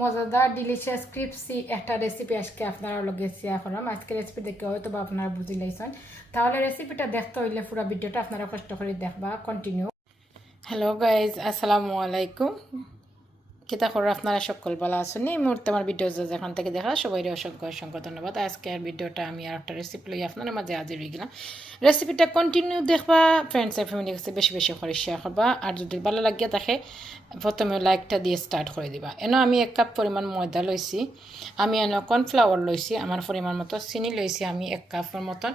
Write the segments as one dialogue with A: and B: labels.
A: মজাদার delicious crispy একটা recipe আজকে আপনারা লগে শেয়ার করলাম। আজকে রেসিপি দেখে হয়তো বা আপনারা বুঝি লাইছেন। তাহলে রেসিপিটা দেখতে হইলে পুরো ভিডিওটা আপনারা কষ্ট করে দেখবা কন্টিনিউ হ্যালো গাইজ আসসালামু আলাইকুম। কিতা করো আপনারা সকল ভালো আছেন। এই মুহূর্তে আমার ভিডিও যেখান থেকে দেখা সবাই অসংখ্য অসংখ্য ধন্যবাদ। আজকে আর ভিডিওটা আমি আর একটা রেসিপি লই আপনার মাঝে হাজির হয়ে গেলাম। রেসিপিটা কন্টিনিউ দেখবা ফ্রেন্ডস আর ফ্যামিলির কাছে বেশি বেশি করে শেয়ার করবা। আর যদি ভালো লাগিয়ে থাকে প্রথমে লাইকটা দিয়ে স্টার্ট করে দিবা। এনে আমি এক কাপ পরিমাণ ময়দা লইছি। আমি এনে কর্নফ্লাওয়ার লইছি। আমার পরিমাণ মতো চিনি লইছি আমি এক কাপের মতন।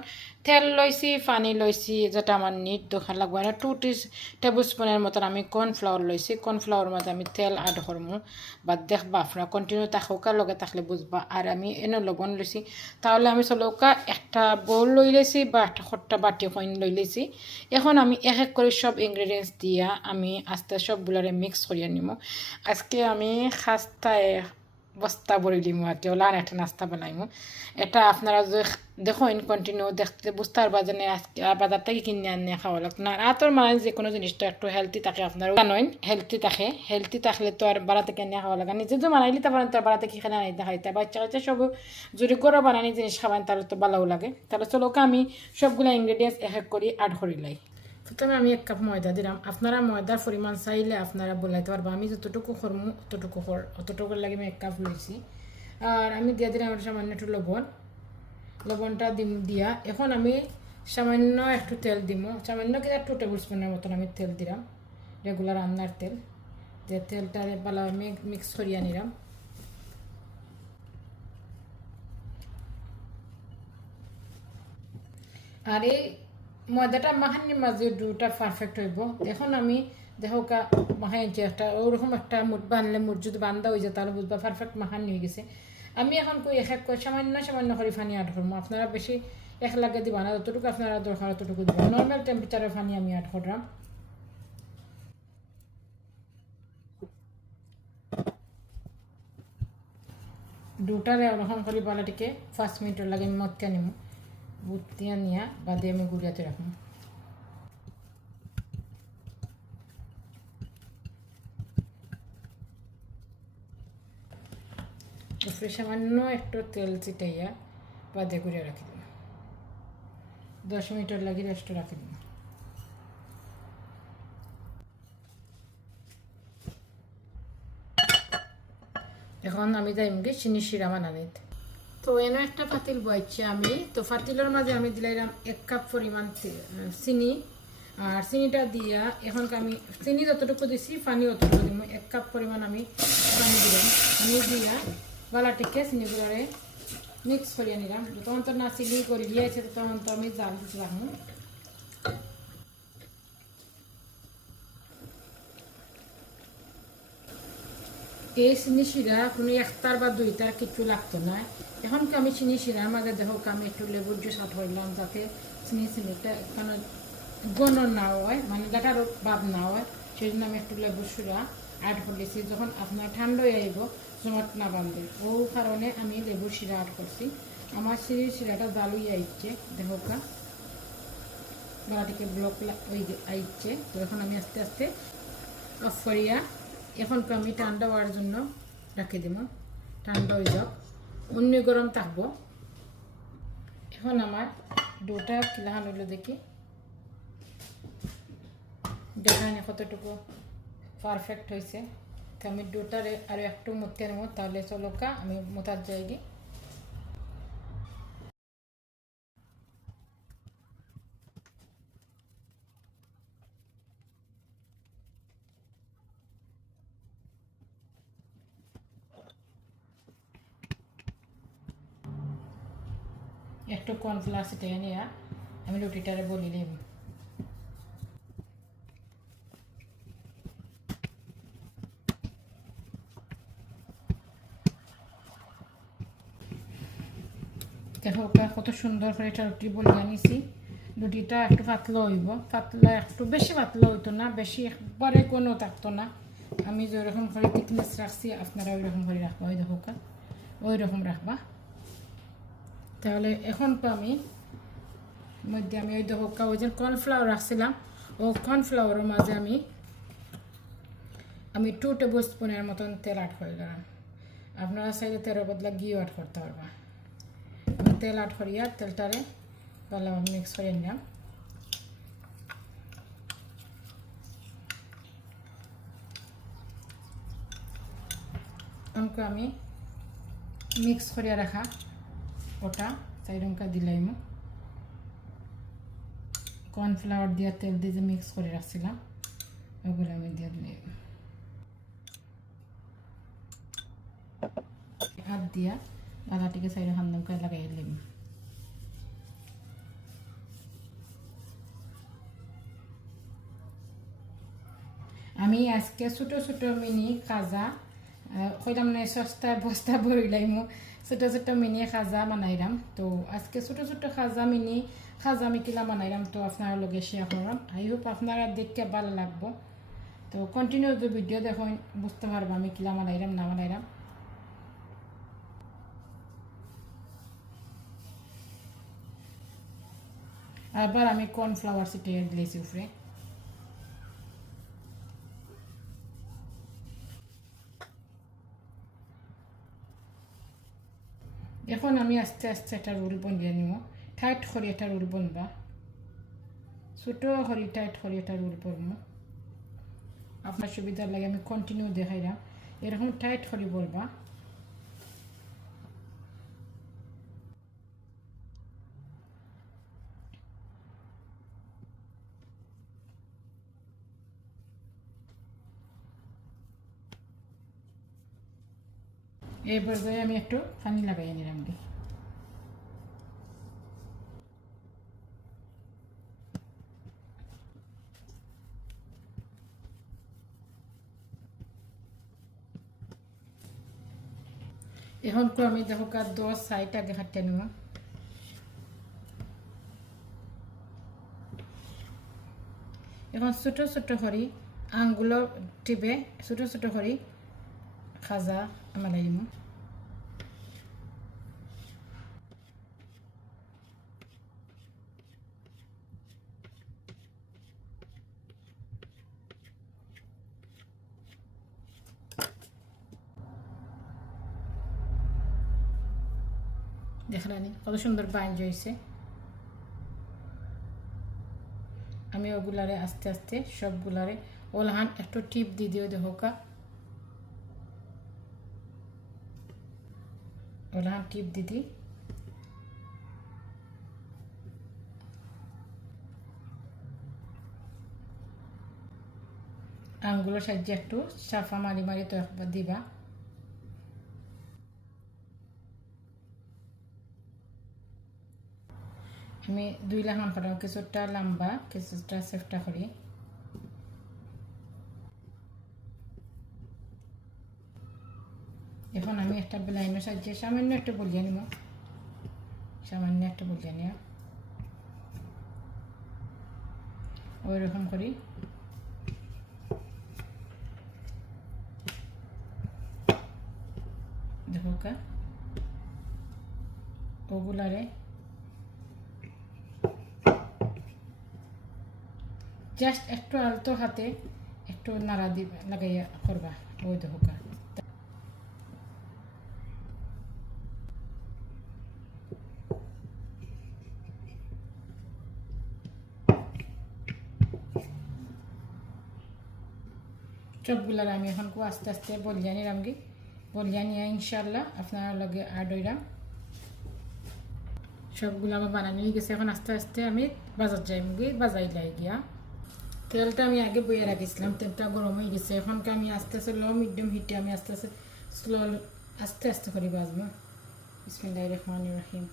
A: তেল লইছি পানি লইছি যেটা আমার নিট দোকান লাগবে। আর টু টি টেবিল স্পুনের মতন আমি কর্নফ্লাওয়ার লইছি কর্নফ্লাওয়ার মধ্যে আমি তেল আড করমু বা দেখবা আপনারা কন্টিনিউ তাকৌকার লগে থাকলে বুঝবা আর আমি এনে লবণ লইছি তাহলে আমি চলৌকা একটা বোল লই লেছি বা একটা খট্টা বাটি কইন লই লেছি। এখন আমি এক এক করে সব ইনগ্রেডিয়েন্টস দিয়া আমি আস্তে সবগুলারে মিক্স করিয়া নিমু আজকে আমি খাস্তায় বস্তা ভরে দিমু আর কি, ওলান একটা নাস্তা বানাইমু। এটা আপনারা যে দেখুন কন্টিনিউ দেখতে, বুঝতে পারবা যে বাজার থেকে কিনে আনে, খাওয়া লাগতো। না আর তোর মানে যে কোনো জিনিসটা একটু হেলদি থাকে আপনার জানেন হেলদি থাকে। হেলদি থাকলে তো আর বাড়া থেকে নিয়ে খাওয়া লাগে নিজে যে বানাইলে তা পারেন তার বাড়া থেকে এখানে আনাইতে খাইতে বাচ্চা কাচ্চা সব যদি করে বানানি জিনিস খাবেন, তাহলে তো ভালোও লাগে। তাহলে চলো আমি সবগুলো ইনগ্রেডিয়েন্টস এক এক করে অ্যাড করি লাই। প্রথমে আমি এক কাপ ময়দা দিলাম। আপনারা ময়দার পরিমাণ চাইলে আপনারা বলাইতে পারব। আমি যতটুকু করমু অতটুকু কর অতটুকু লাগে আমি এক কাপ লইছি। আর আমি দিয়ে দিলাম সামান্য একটু লবণ। লবণটা দিম দিয়া এখন আমি সামান্য একটু তেল দিব সামান্য কি টু টেবিল স্পুনের মতন আমি তেল দিলাম। রেগুলার রান্নার তেল। যে তেলটা ভালো আমি মিক্স করিয়া নিলাম। আর এই ময়দাটা মাখানির মাঝে দুটা পারফেক্ট হইব। এখন আমি দেখো কা মাখাই আনছি একটা ওরকম একটা মুঠ বানলে মুঠ যদি বান্ধা হয়ে যায়, তাহলে বুঝবা পারফেক্ট মাখানি হয়ে গেছে। আমি এখন কই এক এক করে সামান্য সামান্য করে পানি অ্যাড করব। আপনারা বেশি এক লাগে দিবা না, যতটুকু আপনারা দরকার ততটুকু দিবেন নর্মাল টেম্পারেচারের পানি আমি অ্যাড করলাম। দুটারে ওরকম করে বালাটিকে পাঁচ মিনিটের লাগে আমি মতিয়া নিমু বুতিয়া নিয়া বাদে আমি গুড়িয়াতে রাখব। তারপরে সামান্য একটু তেল চিটাইয়া বাদে করে রাখি দেবো দশ মিনিটের লাগি রেস্ট রাখি দেবো এখন আমি যাইমগে চিনি শিরা বানানিতে তো এনে একটা ফাতিল বয়াচ্ছি আমি। তো ফাতিলের মাঝে আমি দিলাম এক কাপ পরিমাণ চিনি। আর চিনিটা দিয়া এখন আমি চিনি যতটুকু দিছি, পানি অতটুকু দিব। এক কাপ পরিমাণ আমি পানি দিলাম। পানি দিয়া বালাটিকে চিনিগুলোরে মিক্স করিয়ে নিলাম। তখন তো না চিনি করে দিয়েছে তখন তো আমি জাল দিতে এই চিনি শিরা কোনো একটার বা দুইটার কিছু লাগতো না এখন আমি চিনি শিরার মাঝে দেখো আমি একটু লেবুর জুস আট হইলাম যাতে চিনি চিনিটা কোনো গণ না হয় মানে ডাটার ভাব না হয়। সেই জন্য আমি একটু লেবুর শিরা অ্যাড করেছি যখন আপনার ঠান্ডা আইব জমাট না বাঁধবে ও কারণে আমি লেবুর শিরা অ্যাড করছি আমার চিনি শিরাটা জাল হয়ে আইচ্ছে দেখোকা গলাটিকে ব্লক আইচ্ছে তো এখন আমি আস্তে আস্তে অফ করিয়া এখন আমি ঠান্ডা হওয়ার জন্য রাখি দিব ঠান্ডা হয়ে যাক। অন্য গরম থাকব। এখন আমার দুটা কিলাহান হইল দেখি। দেখান কতটুকু পারফেক্ট হয়েছে। তো আমি দুটার আরও একটু মতে নেব, তাহলে চলকা আমি মোতার যাইগি। একটু কর্নফ্লাওয়ার ছিটিয়ে নিয়ে আমি রুটিটারে বলি ওকে কত সুন্দর করে এটা রুটি বলিয়ে নিছি। রুটিটা একটু পাতলা হইব। পাতলা একটু বেশি পাতলা হইতো না, বেশি একবারে কোনো থাকতো না। আমি যেরকম করে থিকনেস রাখছি, আপনারা ওই রকম করে রাখবা। ওই দেখো ওই রাখবা। তাহলে এখন তো আমি মধ্যে আমি ওই দেখো যে কর্নফ্লাওয়ার রাখছিলাম, ও কর্নফ্লাওয়ারের মাঝে আমি আমি টু টেবিল স্পুনের মতন তেল অ্যাড করে দিলাম। আপনারা চাইলে তেলের বদলা ঘিও অ্যাড করতে পারবা তেল অ্যাড করিয়া তেলটারে ভালোভাবে মিক্স করে নিলাম। আমি মিক্স করিয়া রাখা। ওটা চাই রঙকা দিলাম কর্নফ্লাওয়ার দিয়া তেল দিয়ে যে মিক্স করে রাখছিলাম, ওগুলো আমি দিয়ে দিলাম। হাত দিয়া দাদাটিকে সাইডে হান্দাম করে লাগাই দিলাম। আমি আজকে ছোট ছোট মিনি খাজা কইলাম না সস্তা বস্তা ভরিলাম ছোট ছোট মিনি খাজা বানাইলাম তো আজকে ছোট ছোট খাজা মিনি খাজা আমি কিলা বানাইলাম তো আপনার লগে শেয়ার করলাম আই হোপ আপনারা দেখতে ভালো লাগবো। তো কন্টিনিউ যে ভিডিও দেখুন বুঝতে পারব আমি কিলা বানাইলাম না বানাইলাম আবার আমি কর্নফ্লাওয়ার ছিটিয়ে দিয়েছি উপরে এখন আমি আস্তে আস্তে এটা রোল বনিয়ে নিব। টাইট করে এটা রোল বনবা ছোটো করে টাইট করে এটা রোল বনবো আপনার সুবিধার লাগে আমি কন্টিনিউ দেখাইলাম। এরকম টাইট করে বলবা। এই পর্যায়ে আমি একটু পানি লাগাই নিলাম এখন তো আমি দেখো কার দশ সাইট আগে হাঁটতে নেব। এখন ছোট ছোট করি আঙ্গুলো টিপে ছোট ছোট করি খাজা আমার দিব দেখলানি কত সুন্দর বাইন হয়েছে আমি ওগুলারে আস্তে আস্তে সবগুলারে ওলহান একটু টিপ দিয়ে দিও দেখোকা ওলহান টিপ দিদি। আঙ্গুলের সাহায্যে একটু সাফা মারি মারি তো একবার দিবা। আমি দুই লাখ মান করা কিছুটা লম্বা, কিছুটা সেফটা করি। বেলাইনের সাহায্যে সামান্য একটা বলিয়ে নিব। সামান্য একটা বলিয়ে ওই রকম করি। দেখো ওগুলারে জাস্ট একটু আলতো হাতে একটু নাড়া দিবা লাগাইয়া করবা। ওই দেখো কা সবগুলার আমি এখন খুব আস্তে আস্তে বলিয়া নিলাম কি বলিয়া নিয়ে ইনশাল্লাহ আপনার লগে আড হইলাম সবগুলো আমার বানানো হয়ে গেছে, এখন আস্তে আস্তে আমি বাজার যাই গিয়ে বাজাই লাই গিয়া। তেলটা আমি আগে বইয়ে রাখিছিলাম, তেলটা গরম হয়ে গেছে। এখনকে আমি আস্তে আস্তে লো মিডিয়াম হিটে আমি আস্তে আস্তে স্লো আস্তে আস্তে করে বাজবো। বিসমিল্লাহ রহমান রহিম।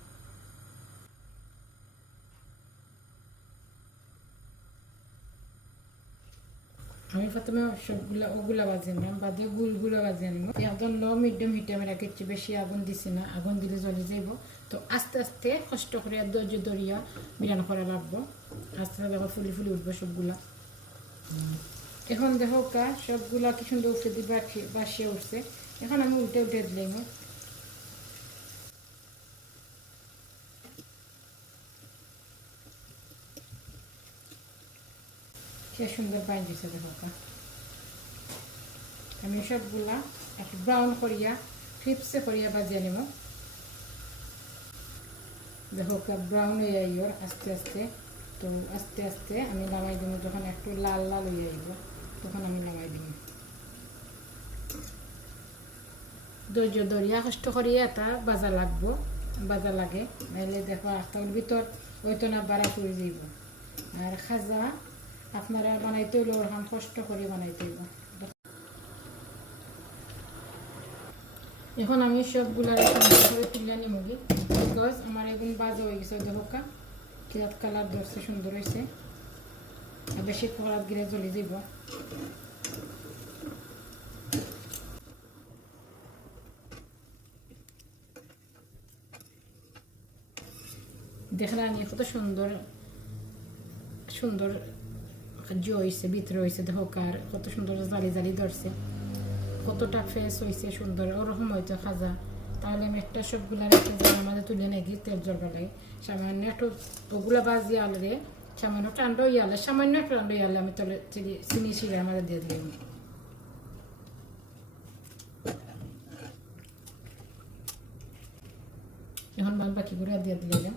A: আমি প্রথমে সবগুলা ওগুলা বাজে নিলাম, বাদে গুলগুলো বাজে নিব। একদম লো মিডিয়াম হিটে আমি রাখেছি বেশি আগুন দিছি না, আগুন দিলে জ্বলে যাইব। তো আস্তে আস্তে কষ্ট করে ধৈর্য ধরিয়া বিরান করা লাগবো। আস্তে আস্তে দেখো ফুলি ফুলি উঠবো সবগুলা। এখন দেখো কা, সবগুলা কি সুন্দর উঠে দিবা বাসিয়ে উঠছে। এখন আমি উল্টে উঠে দিলাম। সে সুন্দর পাই দিছে দেখো আমি সবগুলা একটু ব্রাউন করিয়া ক্রিপসে করিয়া বাজিয়ে নিব। দেখো ব্রাউন হয়ে আইব আস্তে আস্তে। তো আস্তে আস্তে আমি নামাই দিব, যখন একটু লাল লাল হয়ে আইব, তখন আমি নামাই দিব। ধৈর্য ধরিয়া, কষ্ট করিয়া এটা বাজা লাগবো বাজা লাগে। নাইলে দেখো আখতার ভিতর হয়তো না বাড়া করে যাইব। আর খাজা আপনারা বানাইতে হইলে ওরকম কষ্ট করে বানাইতে হইব। এখন আমি সবগুলা সুন্দর করে তুলে নিমগি বিকজ আমার এখন বাজা হয়ে গেছে দেখা কিরাত কালার ধরছে, সুন্দর হয়েছে। বেশি কলার গিরে জ্বলি যাব দেখলাম কত সুন্দর সুন্দর খাদ্য হয়েছে ভিতরে হয়েছে আর কত সুন্দর জালি জালি ধরছে কতটা ফ্রেশ হয়েছে সুন্দর ওরকম হয়তো খাজা তাহলে আমি একটা সবগুলা একটা জাল আমাদের তুলে নাকি তেল জলবা লাগে সামান্য একটু ওগুলো বাজিয়ে আলরে সামান্য টান্ড ইয়ালে সামান্য টান্ড ইয়ালে আমি তলে চিনি শিরা আমাদের দিয়ে দিলাম এখন বাদ বাকি করে দিয়ে দিলাম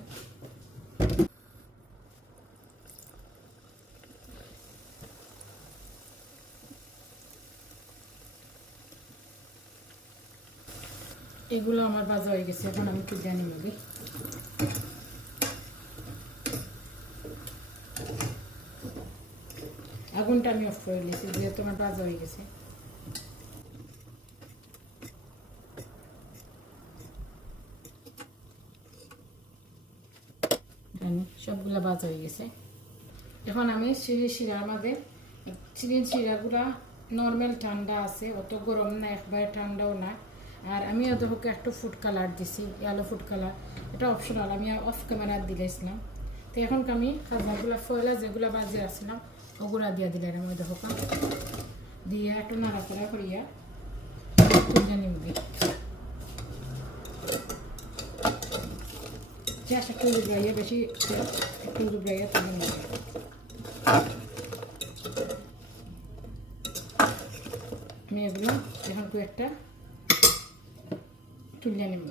A: এগুলো আমার বাজা হয়ে গেছে, এখন আমি একটু জানি মগে আগুনটা আমি অফ করে নিয়েছি, যেহেতু আমার বাজা হয়ে গেছে। সবগুলা বাজা হয়ে গেছে। এখন আমি সিঁড়ি শিরা আমাদের চিনি শিরাগুলা নর্মাল ঠান্ডা আছে, অত গরম না, একবারে ঠান্ডাও না। আর আমি ওদেরকে একটু ফুড কালার দিছি ইয়ালো ফুড কালার এটা অপশনাল আমি অফ ক্যামেরা দিলেছিলাম তো এখন আমি খাবারগুলো ফয়লা যেগুলো বাজে আসলাম ওগুলা দিয়ে দিলাম ওই দেখো দিয়ে একটু নাড়াকড়া করিয়া তুলে নিবি একটু জুবরাইয়া তুলে নিবি। আমি এগুলো এখন কয়েকটা তুলে নেব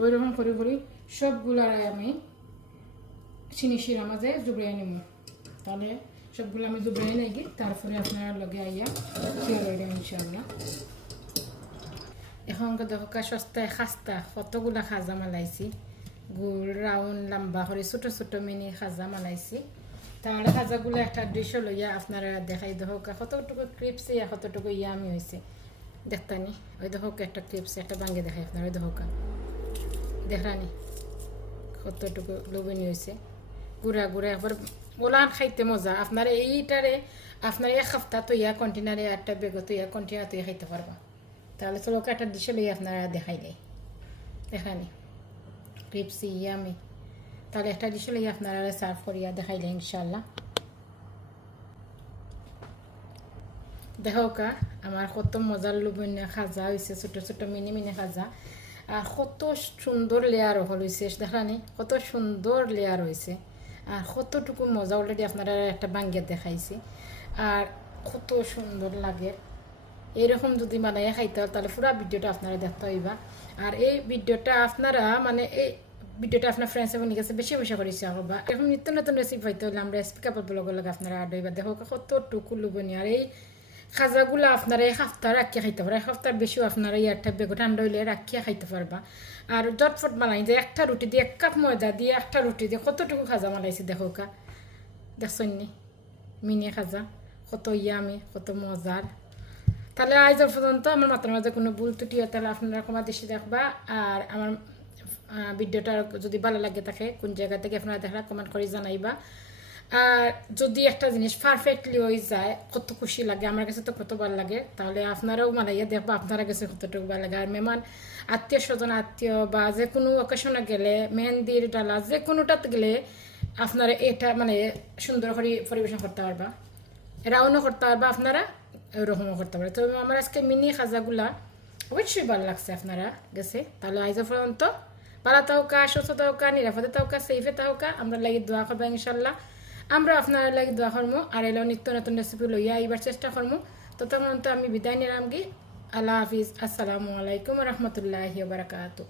A: ওই রকম করে করে সবগুলার আমি চিনি শিরা মাঝে জুবড়াই নেব তাহলে সবগুলো আমি জুবড়াই নাকি তারপরে আপনার লগে আইয়া খেয়ে রইলাম ইনশাআল্লাহ। এখন দেখো সস্তায় খাস্তা, কতগুলা খাজা মালাইছি। গুড় রাউন্ড লম্বা করে ছোটো ছোটো মিনি খাজা মালাইছি। তাহলে খাজাগুলো একটা দৃশ্য লইয়া আপনারা দেখাই দেখো কতটুকু ক্রিপসে কতটুকু ইয়ামি হয়েছে দেখতানি, ওই দেখো একটা ক্রিপস, একটা বাঙ্গে দেখাই আপনার, ওই দেখো দেখরানি কতটুকু লোভনীয় হয়েছে গুড়া গুড়া একবার ওলান খাইতে মজা। আপনার এইটারে, আপনার এক সপ্তাহ তো ইয়া কন্টেনারে একটা বেগ তো ইয়া কন্টেনার তো খাইতে পারবা। তাহলে চলো একটা দৃশ্য লইয়া আপনারা দেখাই দেয়। দেখানি ক্রিপসি, ইয়ামি। তাহলে একটা ডিশ লই আপনারা সার্ভ করিয়া দেখাইলে ইনশাল্লাহ দেখো কা আমার কত মজার লুবন্য খাজা হয়েছে ছোট ছোট মিনি মিনি খাজা। আর কত সুন্দর লেয়ার হল হয়েছে দেখানি কত সুন্দর লেয়ার হয়েছে আর কতটুকু মজা অলরেডি আপনারা একটা বাঙ্গিয়া দেখাইছি। আর কত সুন্দর লাগে। এরকম যদি বানাইয়া খাইতে হয়, তাহলে পুরা ভিডিওটা আপনারা দেখতে হইবা। আর এই ভিডিওটা আপনারা মানে এই ভিডিওটা আপনার ফ্রেন্ডস এবং কাছে বেশি বেশি করে শেয়ার করবা এখন নিত্য নতুন রেসিপি পাইতে হলে আমরা রেসিপি কাপড় ব্লগের লগে আপনারা হইবা দেখো কতটুকু লুবনি আর এই খাজাগুলো আপনারা এক সপ্তাহ রাখিয়া খাইতে পারবা এক সপ্তাহ বেশিও আপনারা ইয়ারটা বেগো ঠান্ডা হইলে রাখিয়া খাইতে পারবা। আর জটফট মালাই যে একটা রুটি দিয়ে এক কাপ ময়দা দিয়ে একটা রুটি দিয়ে কতটুকু খাজা মালাইছে দেখো কা দেখছেন মিনি খাজা, কত ইয়ামি, কত মজার। তাহলে আজ পর্যন্ত, আমার মাথার মাঝে কোনো ভুল ত্রুটি হয় তাহলে আপনারা কমা দৃষ্টি দেখবা আর আমার ভিডিওটা যদি ভালো লাগে থাকে কোন জায়গা থেকে আপনারা দেখা কমেন্ট করে জানাইবা। আর যদি একটা জিনিস পারফেক্টলি হয়ে যায়, কত খুশি লাগে, আমার কাছে তো কত ভালো লাগে, তাহলে আপনারাও মানাইয়া দেখব আপনারা কাছে কতটুকু ভালো লাগে। আর মেহমান আত্মীয় স্বজন আত্মীয় বা যে কোনো অকেশনে গেলে, মেহেন্দির ডালা, যে কোনোটাতে গেলে আপনারা এটা মানে সুন্দর করে পরিবেশন করতে পারবা। রাউন্ডও করতে পারবা, আপনারা ওরকমও করতে পারবে। তো আমার আজকে মিনি খাজাগুলা অবশ্যই ভালো লাগছে আপনারা গেছে। তাহলে আইজ পর্যন্ত ভালো থাকা সুস্থ থাকা নিরাপদে থাকা সেফে থাকা আমরা লাগি দোয়া করব ইনশাল্লাহ। আমরা আপনার লাগি দোয়া করব, আর এলো নিত্য নতুন রেসিপি লইয়া আইবার চেষ্টা করব। ততক্ষণ তো আমি বিদায় নিলাম কি আল্লাহ হাফিজ। আসসালামু আলাইকুম রহমতুল্লাহি বারাকাতু